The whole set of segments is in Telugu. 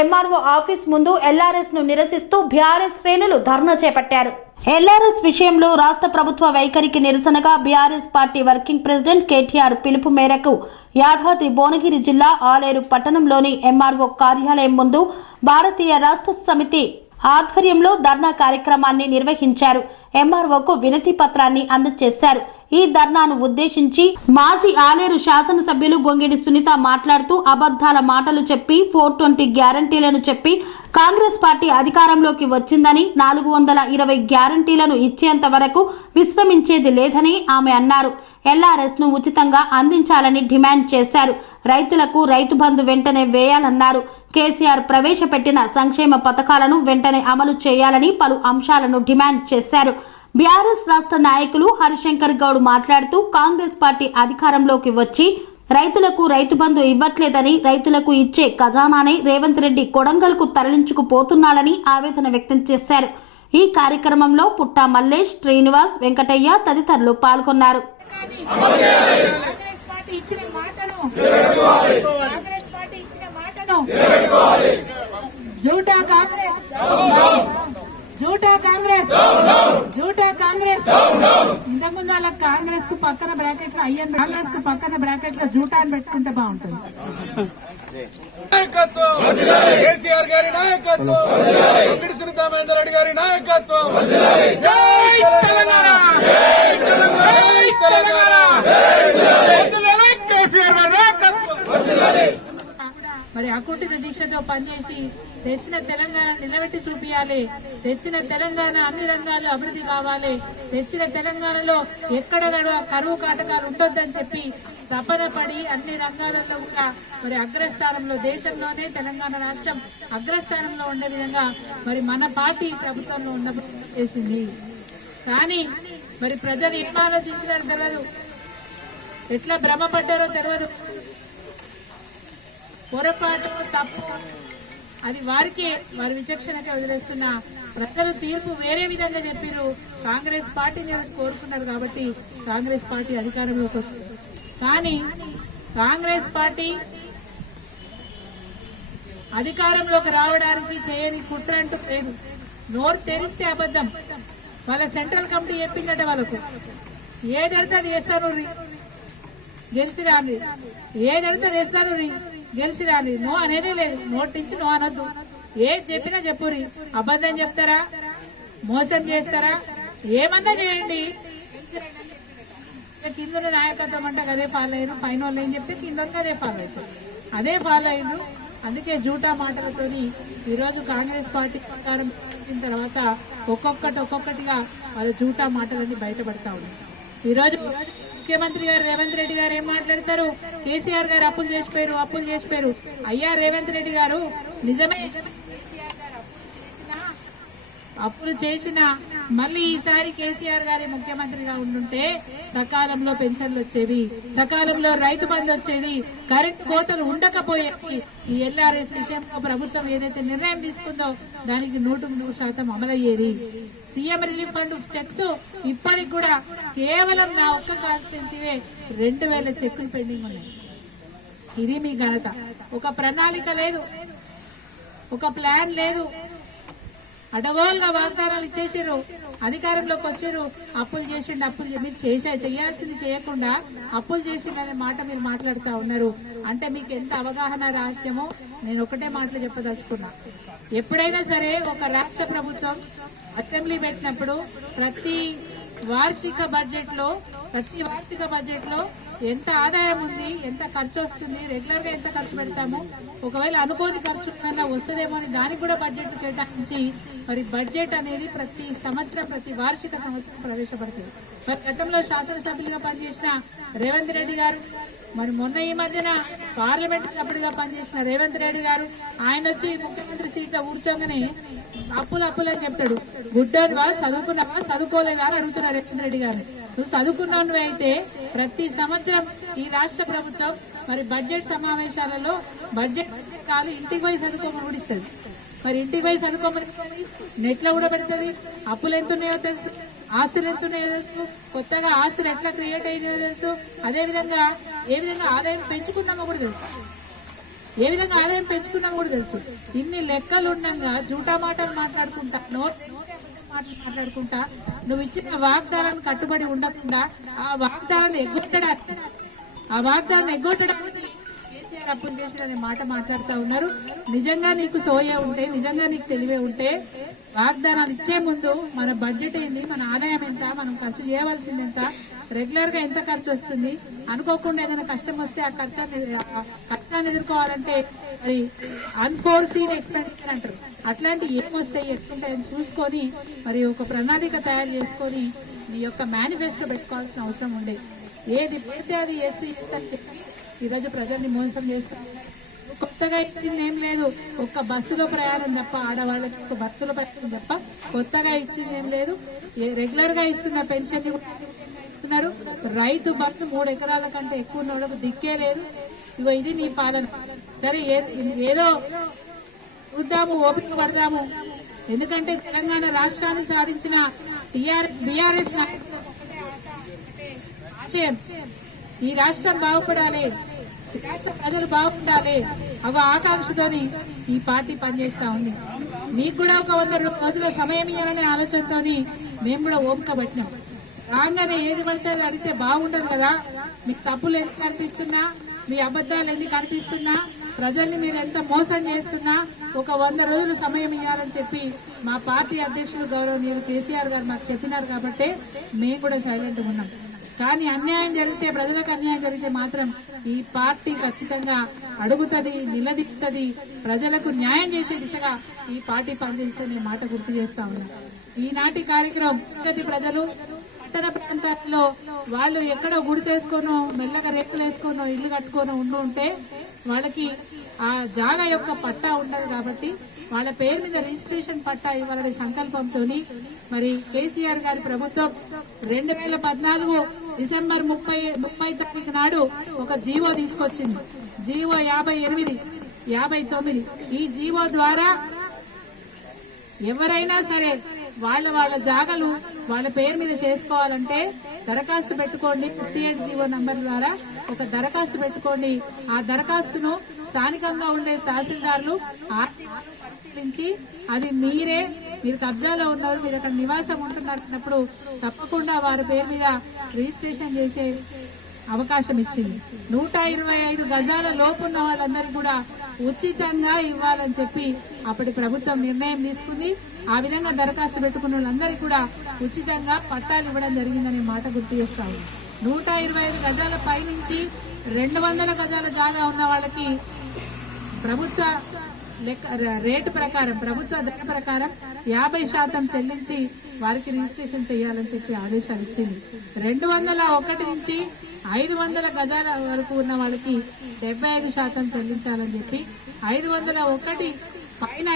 ఎంఆర్ఓ ఆఫీస్ ముందు ఎల్ఆర్ఎస్ను నిరసిస్తూ బీఆర్ఎస్ శ్రేణులు ధర్నా చేపట్టారు. ఎల్ఆర్ఎస్ విషయంలో రాష్ట్ర ప్రభుత్వ వైఖరికి నిరసనగా BRS party working president KTR పిలుపు మేరకు యాదాద్రి భువనగిరి జిల్లా ఆలేరు పట్టణంలోని ఎంఆర్ఓ కార్యాలయం ముందు భారతీయ రాష్ట్ర సమితి ఆధ్వర్యంలో ధర్నా కార్యక్రమాన్ని నిర్వహించారు. ఎంఆర్ఓకు వినతి పత్రాన్ని అందజేశారు. ఈ ధర్నాను ఉద్దేశించి మాజీ ఆలేరు శాసనసభ్యులు గొంగిడి సునీత మాట్లాడుతూ అబద్ధాల మాటలు చెప్పి ఫోర్ ట్వంటీ గ్యారంటీలను చెప్పి కాంగ్రెస్ పార్టీ అధికారంలోకి వచ్చిందని నాలుగు వందల ఇరవై గ్యారంటీలను ఇచ్చేంత వరకు విశ్రమించేది లేదని ఆమె అన్నారు. ఎల్ఆర్ఎస్ను ఉచితంగా అందించాలని డిమాండ్ చేశారు. రైతులకు రైతు బంధు వెంటనే వేయాలన్నారు. కేసీఆర్ ప్రవేశపెట్టిన సంక్షేమ పథకాలను వెంటనే అమలు చేయాలని పలు అంశాలను డిమాండ్ చేశారు. బీఆర్ఎస్ రాష్ట్ర నాయకులు హరిశంకర్ గౌడ్ మాట్లాడుతూ కాంగ్రెస్ పార్టీ అధికారంలోకి వచ్చి రైతులకు రైతు బంధు ఇవ్వట్లేదని రైతులకు ఇచ్చే ఖజానానే రేవంత్ రెడ్డి కొడంగల్కు తరలించుకుపోతున్నాడని ఆవేదన వ్యక్తం చేశారు. ఈ కార్యక్రమంలో పుట్టా మల్లేష్ శ్రీనివాస్ వెంకటయ్య తదితరులు పాల్గొన్నారు. జూటా కాంగ్రెస్. జూటా కాంగ్రెస్. ఇంతకుముందు అలా కాంగ్రెస్కు పక్కన బ్రాకెట్లో అయ్యన్ కాంగ్రెస్కు పక్కన బ్రాకెట్లో జూటాన్ పెట్టుకుంటే బాగుంటుంది. కేసీఆర్ గారి నాయకత్వం! వెంకట సునీత మహేందర్ రెడ్డి గారి నాయకత్వం జై తెలంగాణ జై తెలంగాణ జై కేసీఆర్ గారి నాయకత్వం మరి అకుంఠిత పనిచేసి తెచ్చిన తెలంగాణ నిలబెట్టి చూపియాలి. తెచ్చిన తెలంగాణ అన్ని రంగాలు అభివృద్ధి కావాలి. తెచ్చిన తెలంగాణలో ఎక్కడ కరువు కాటకాలు ఉండొద్దని చెప్పి తపన పడి అన్ని రంగాలలో కూడా మరి అగ్రస్థానంలో దేశంలోనే తెలంగాణ రాష్ట్రం అగ్రస్థానంలో ఉండే విధంగా మరి మన పార్టీ ప్రభుత్వంలో ఉన్న చేసింది. కానీ మరి ప్రజలు ఏం ఆలోచించినారో తెలియదు ఎట్లా భ్రమపడ్డారో తెలియదు పొరపాటు తప్పు. అది వారికే వారి విచక్షణకే వదిలేస్తున్న ప్రజలు తీర్పు వేరే విధంగా చెప్పారు కాంగ్రెస్ పార్టీని కోరుకున్నారు కాబట్టి కాంగ్రెస్ పార్టీ అధికారంలోకి వచ్చింది. కానీ కాంగ్రెస్ పార్టీ అధికారంలోకి రావడానికి చేయని కుట్ర అంటూ లేదు. నోరు తెరిస్తే అబద్ధం. వాళ్ళ సెంట్రల్ కమిటీ చెప్పిందట వాళ్ళకు. ఏదడితే అది చేస్తారు రీ. గెలిచి రాని ఏదడితే చేస్తారు రీ. గెలిచి రాని నో అనేది లేదు. నోటించి నో అనొద్దు. ఏది చెప్పినా చెప్పురి అబద్ధం చెప్తారా? మోసం చేస్తారా? ఏమన్నా చేయండి. కింద నాయకత్వం అంటే అదే ఫాలో అయ్యారు పైన వాళ్ళు ఏం చెప్తే కింద అదే ఫాలో అవుతారు అదే ఫాలో అయ్యారు అందుకే జూటా మాటలతో ఈరోజు కాంగ్రెస్ పార్టీ ప్రకారం పెట్టిన తర్వాత ఒక్కొక్కటి ఒక్కొక్కటిగా వాళ్ళ జూటా మాటలన్నీ బయటపడతా ఉన్నాయి ఈరోజు ముఖ్యమంత్రి గారు రేవంత్ రెడ్డి గారు ఏం మాట్లాడతారు? కేసీఆర్ గారు అప్పులు చేసిపోయారు అప్పులు చేసిపోయారు. అయ్యా రేవంత్ రెడ్డి గారు నిజమే. కేసీఆర్ గారు అప్పులు అప్పులు చేసిన మళ్ళీ ఈసారి కేసీఆర్ గారి ముఖ్యమంత్రిగా ఉండుంటే సకాలంలో పెన్షన్లు వచ్చేవి సకాలంలో రైతు బంధు వచ్చేది కరెంట్ కోతలు ఉండకపోయేవి. ఈ ఎల్ఆర్ఎస్ విషయంలో ప్రభుత్వం ఏదైతే నిర్ణయం తీసుకుందో దానికి నూటు నూరు శాతం అమలయ్యేది. సీఎం రిలీఫ్ ఫండ్ చెక్స్ ఇప్పటికి కూడా కేవలం నా ఒక్క కాన్స్టిట్యున్సీవే రెండు వేల చెక్కులు పెండింగ్ ఉన్నాయి. ఇది మీ ఘనత. ఒక ప్రణాళిక లేదు. ఒక ప్లాన్ లేదు. అడగోలుగా వాగ్దానాలు ఇచ్చేసారు అధికారంలోకి వచ్చారు. అప్పులు చేసిండు అప్పులు మీరు చేసే చేయాల్సింది చేయకుండా అప్పులు చేసిండనే మాట మీరు మాట్లాడుతూ ఉన్నారు. అంటే మీకు ఎంత అవగాహన రాహిత్యమో నేను ఒకటే మాటలు చెప్పదలుచుకున్నా. ఎప్పుడైనా సరే ఒక రాష్ట్ర ప్రభుత్వం అసెంబ్లీ పెట్టినప్పుడు ప్రతి వార్షిక బడ్జెట్లో ప్రతి వార్షిక బడ్జెట్లో ఎంత ఆదాయం ఉంది ఎంత ఖర్చు వస్తుంది రెగ్యులర్గా ఎంత ఖర్చు పెడతాము ఒకవేళ అనుకోని ఖర్చు ఏమైనా వస్తుందేమో అని దానికి కూడా బడ్జెట్ కేటాయించి మరి బడ్జెట్ అనేది ప్రతి సంవత్సరం ప్రతి వార్షిక సంవత్సరం ప్రవేశపడుతుంది. మరి గతంలో శాసనసభ్యులుగా పనిచేసిన రేవంత్ రెడ్డి గారు మరి మొన్న ఈ మధ్యన పార్లమెంట్ సభ్యుడిగా పనిచేసిన రేవంత్ రెడ్డి గారు ఆయన వచ్చి ముఖ్యమంత్రి సీట్లో కూర్చోగానే అప్పులు అప్పులు అని చెప్తాడు. గుడ్డవా చదువుకున్నావా? చదువుకోలేదా? అని అడుగుతున్నారు రేవంత్ రెడ్డి గారు. నువ్వు చదువుకున్నావు అయితే ప్రతి సంవత్సరం ఈ రాష్ట్ర ప్రభుత్వం మరి బడ్జెట్ సమావేశాలలో బడ్జెట్ కాలు ఇంటికి పోయి చదువుకోమని కూడా ఇస్తుంది. మరి ఇంటికి పోయి చదువుకోమని నెట్లో కూడా పెడుతుంది. అప్పులు ఎంత ఉన్నాయో తెలుసు. ఆస్తులు ఎంత ఉన్నాయో తెలుసు. కొత్తగా ఆస్తులు ఎట్లా క్రియేట్ అయ్యాయో తెలుసు. అదేవిధంగా ఏ విధంగా ఆదాయం పెంచుకున్నామో కూడా తెలుసు. ఏ విధంగా ఆదాయం పెంచుకున్నాం కూడా తెలుసు. ఇన్ని లెక్కలు ఉండగా జూటా మాటలు మాట్లాడుకుంటా నోట్ మాటలు మాట్లాడుకుంటా నువ్వు ఇచ్చిన వాగ్దానాన్ని కట్టుబడి ఉండకుండా ఆ వాగ్దానాన్ని ఎగ్గొట్టడానికి ఆ వాగ్దానాన్ని ఎగ్గొట్టడానికి కేసీఆర్ అప్పులు చేసిన మాట మాట్లాడుతూ ఉన్నారు. నిజంగా నీకు సోయే ఉంటే నిజంగా నీకు తెలివే ఉంటే వాగ్దానాలు ఇచ్చే ముందు మన బడ్జెట్ ఏంది మన ఆదాయం ఎంత మనం ఖర్చు చేయవలసింది ఎంత రెగ్యులర్గా ఎంత ఖర్చు వస్తుంది? అనుకోకుండా ఏదైనా కష్టం వస్తే ఆ ఖర్చు ఆ ఎదుర్కోవాలంటే మరి అన్ఫోర్సీన్ ఎక్స్పెండిచర్ అంటారు. అట్లాంటి ఏం వస్తాయి ఎట్లుంటాయని చూసుకొని మరి ఒక ప్రణాళిక తయారు చేసుకొని మీ యొక్క మేనిఫెస్టో పెట్టుకోవాల్సిన అవసరం ఉండేది ఏది పడితే అది ఎస్సీ ఎస్ అని చెప్పి ఈరోజు ప్రజల్ని మోసం చేస్తారు కొత్తగా ఇచ్చింది ఏం లేదు. ఒక్క బస్సులో ప్రయాణం తప్ప ఆడవాళ్ళకి ఒక భక్తుల ప్రయాణం తప్ప కొత్తగా ఇచ్చింది ఏం లేదు. రెగ్యులర్గా ఇస్తున్న పెన్షన్ ఇస్తున్నారు. రైతు బంధు మూడు ఎకరాల కంటే ఎక్కువ ఉన్న వాళ్ళకు దిక్కే లేదు. ఇగో ఇది నీ పాలన. సరే ఏ- ఏదో చూద్దాము ఓపిక పడదాము. ఎందుకంటే తెలంగాణ రాష్ట్రాన్ని సాధించిన టిఆర్ బీఆర్ఎస్ ఆశయం. ఈ రాష్ట్రం బాగుపడాలి. రాష్ట్ర ప్రజలు బాగుండాలి. ఒక ఆకాంక్షతోని ఈ పార్టీ పనిచేస్తా ఉంది. మీకు కూడా ఒక వంద రోజుల సమయం ఇవ్వాలనే ఆలోచనతోని మేము కూడా ఓపిక పట్టినాం. రాగానే ఏది పడితే అడిగితే బాగుండదు కదా. మీకు తప్పులు ఎందుకు అనిపిస్తున్నా? మీ అబద్ధాలు ఎన్ని కనిపిస్తున్నా ప్రజల్ని మీరు ఎంత మోసం చేస్తున్నా ఒక వంద రోజులు సమయం ఇవ్వాలని చెప్పి మా పార్టీ అధ్యక్షులు గౌరవనీయులు కేసీఆర్ గారు మాకు చెప్పినారు కాబట్టి మేము కూడా సైలెంట్గా ఉన్నాం. కానీ అన్యాయం జరిగితే ప్రజలకు అన్యాయం జరిగితే మాత్రం ఈ పార్టీ ఖచ్చితంగా అడుగుతుంది నిలదీస్తుంది ప్రజలకు న్యాయం చేసే దిశగా ఈ పార్టీ పనిచేస్తే మాట గుర్తు చేస్తా ఉన్నాం. ఈనాటి కార్యక్రమం ప్రజలు పట్టణ ప్రాంతాల్లో వాళ్ళు ఎక్కడో గుడిసేసుకోనో మెల్లగా రేకులు వేసుకోనో ఇల్లు కట్టుకోనో ఉండి ఉంటే వాళ్ళకి ఆ జాగా యొక్క పట్టా ఉండదు కాబట్టి వాళ్ళ పేరు మీద రిజిస్ట్రేషన్ పట్టా ఇవ్వాలనే సంకల్పంతో మరి కేసీఆర్ గారి ప్రభుత్వం రెండు వేల పద్నాలుగు డిసెంబర్ ముప్పై ముప్పై తారీఖు నాడు ఒక జీవో తీసుకొచ్చింది. జీవో యాభై ఎనిమిది యాభై తొమ్మిది. ఈ జీవో ద్వారా ఎవరైనా సరే వాళ్ళ వాళ్ళ జాగలు వాళ్ళ పేరు మీద చేసుకోవాలంటే దరఖాస్తు పెట్టుకోండి ఫిఫ్టీ ఎయిట్ జీవో నంబర్ ద్వారా. ఒక దరఖాస్తు పెట్టుకోండి. ఆ దరఖాస్తును స్థానికంగా ఉండే తహసీల్దార్లు పరిశీలించి అది మీరే మీరు కబ్జాలో ఉన్నారు మీరు అక్కడ నివాసం ఉంటున్నప్పుడు తప్పకుండా వారి పేరు మీద రిజిస్ట్రేషన్ చేసే అవకాశం ఇచ్చింది. నూట ఇరవై ఐదు గజాల లోపు ఉన్న వాళ్ళందరికీ కూడా ఉచితంగా ఇవ్వాలని చెప్పి అప్పటి ప్రభుత్వం నిర్ణయం తీసుకుంది. ఆ విధంగా దరఖాస్తు పెట్టుకున్న వాళ్ళందరికీ కూడా ఉచితంగా పట్టాలు ఇవ్వడం జరిగిందనే మాట గుర్తు చేస్తాము నూట ఇరవై ఐదు గజాల పైనుంచి రెండు వందల గజాల జాగా ఉన్న వాళ్ళకి ప్రభుత్వ లెక్క రేటు ప్రకారం ప్రభుత్వ ధర ప్రకారం యాభై శాతం చెల్లించి వారికి రిజిస్ట్రేషన్ చేయాలని చెప్పి ఆదేశాలు ఇచ్చింది. రెండు వందల ఒకటి నుంచి ఐదు వందల గజాల వరకు ఉన్న వాళ్ళకి డెబ్బై ఐదు శాతం చెల్లించాలని చెప్పి ఐదు వందల ఒకటి పైన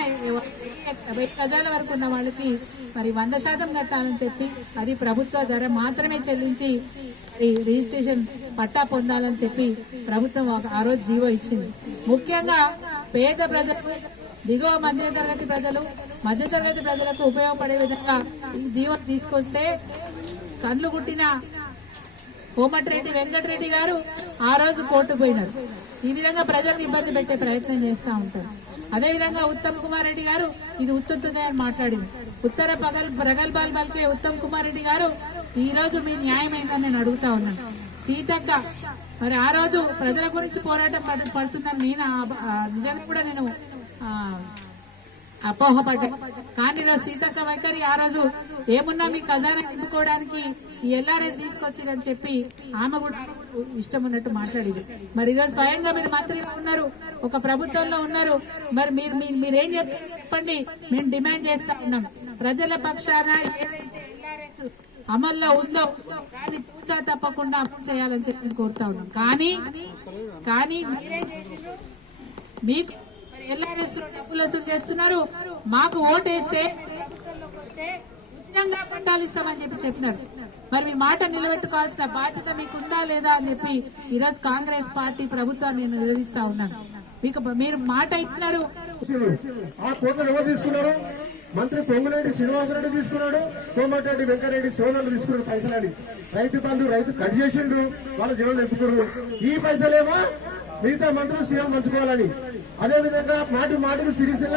గజాల వరకు ఉన్న వాళ్ళకి మరి వంద శాతం కట్టాలని చెప్పి అది ప్రభుత్వ ధర మాత్రమే చెల్లించి ఈ రిజిస్ట్రేషన్ పట్టా పొందాలని చెప్పి ప్రభుత్వం ఒక- ఆ రోజు జీవో ఇచ్చింది. ముఖ్యంగా పేద ప్రజలు దిగువ మధ్య తరగతి ప్రజలు మధ్య తరగతి ప్రజలకు ఉపయోగపడే విధంగా ఈ జీవో తీసుకొస్తే కళ్ళు కుట్టిన కోమటిరెడ్డి వెంకటరెడ్డి గారు ఆ రోజు కోర్టు పోయినారు. ఈ విధంగా ప్రజలకు ఇబ్బంది పెట్టే ప్రయత్నం చేస్తూ ఉంటారు. అదే విధంగా ఉత్తమ్ కుమార్ రెడ్డి గారు ఇది ఉత్తుతుందే అని మాట్లాడింది. ఉత్తర పగల్ ప్రగల్భాలు పలికే ఉత్తమ్ కుమార్ రెడ్డి గారు ఈ రోజు మీ న్యాయమైందని నేను అడుగుతా ఉన్నాను. సీతక్క మరి ఆ రోజు ప్రజల గురించి పోరాటం పడుతుందని నేను నిజంగా కూడా నేను ఆ, కానీ ఈరోజు సీతక్క వైఖరి ఆ రోజు ఏమున్నా మీ ఖజానా నింపుకోవడానికి ఈ ఎల్ఆర్ఎస్ తీసుకొచ్చిరని చెప్పి ఆమె కూడా ఇష్టం ఉన్నట్టు మాట్లాడింది. మరి ఈరోజు స్వయంగా మీరు మంత్రిగా ఉన్నారు ఒక ప్రభుత్వంలో ఉన్నారు. మరి మీరు మీరేం చెప్పండి. మేము డిమాండ్ చేస్తా ఉన్నాం. ప్రజల పక్షాన ఏదైతే ఎల్ఆర్ఎస్ అమల్లో ఉందో దాన్ని తూచా తప్పకుండా అమలు చేయాలని చెప్పి కోరుతా ఉన్నాం. కానీ కానీ మీకు ఎల్ఆర్ఎస్లో డబ్బులు వసూలు చేస్తున్నారు. మాకు ఓటేస్తే ఉచితంగా పట్టాలు ఇస్తామని చెప్పి చెప్పినారు. మరి మీ మాట నిలబెట్టుకోవాల్సిన బాధ్యత మీకు ఉందా లేదా అని చెప్పి ఈరోజు కాంగ్రెస్ పార్టీ ప్రభుత్వాన్ని నేను నిలదీస్తా ఉన్నాను. మీకు మీరు మాట ఇచ్చినారు. ఆ ఎవరు తీసుకున్నారు? మంత్రి పొంగులేటి శ్రీనివాసరెడ్డి తీసుకున్నాడు. కోమటిరెడ్డి వెంకరెడ్డి సోదరులు తీసుకున్నారు పైసలని. రైతు బంధు రైతు కట్ చేసిండు వాళ్ళ జీవనం ఎత్తుకున్నారు. ఈ పైసలేమో? మిగతా మంత్రులు సీఎం పంచుకోవాలని. అదేవిధంగా మాటి మాటికి సిరిసిల్ల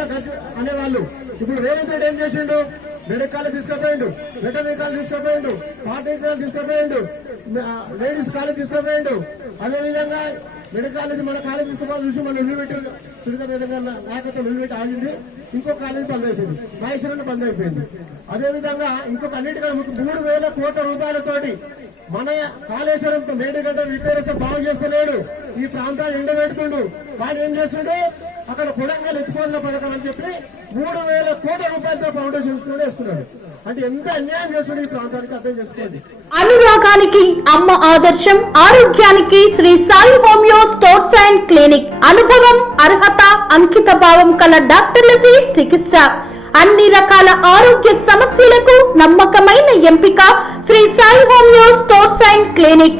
అనేవాళ్ళు. ఇప్పుడు రేవంత్ రెడ్డి ఏం చేసిండు? మెడకాలు తీసుకుపోయిండు. వెటర్నరీ తీసుకుపోయిండు. పార్టీ తీసుకుపోయిండు. లేడీస్ కాలేజ్ తీసుకుపోయిండు. అదే విధంగా మెడికాలేజ్ మన కాలేజ్ తీసుకోవాలి చూసి మన నిలబెట్టి సునీత విధంగా నాయకత్వం నిలబెట్టి ఆగింది. ఇంకో కాలేజ్ బంద్ అయిపోయింది. మహేశ్వరం బంద్ అయిపోయింది. అదేవిధంగా ఇంకొక అన్నిటికన్నా మూడు వేల కోట్ల రూపాయలతోటి మన కాళేశ్వరం మేడిగడ్డ రిపేరేషన్ బాగు చేస్తలేడు. ఈ ప్రాంతాలు ఎండబెడుతుండు వాడు ఏం చేస్తుండు? అక్కడ కొడంగల్ ఎత్తుకోవాల పథకం అని చెప్పి మూడు వేల కోట్ల రూపాయలతో ఫౌండేషన్ కూడా వేస్తున్నాడు. అంటే ఎంత అన్యాయం చేస్తున్నాడు ఈ ప్రాంతానికి అర్థం చేసుకోండి. అనురాగానికి అమ్మ ఆదర్శం ఆరోగ్యానికి Shri Sai homeo sports and clinic అనుభవం అర్హత అంకిత భావం కల డాక్టర్లచే చికిత్స. అన్ని రకాల ఆరోగ్య సమస్యలకు నమ్మకమైన ఎంపిక Shri Sai homeo sports and clinic.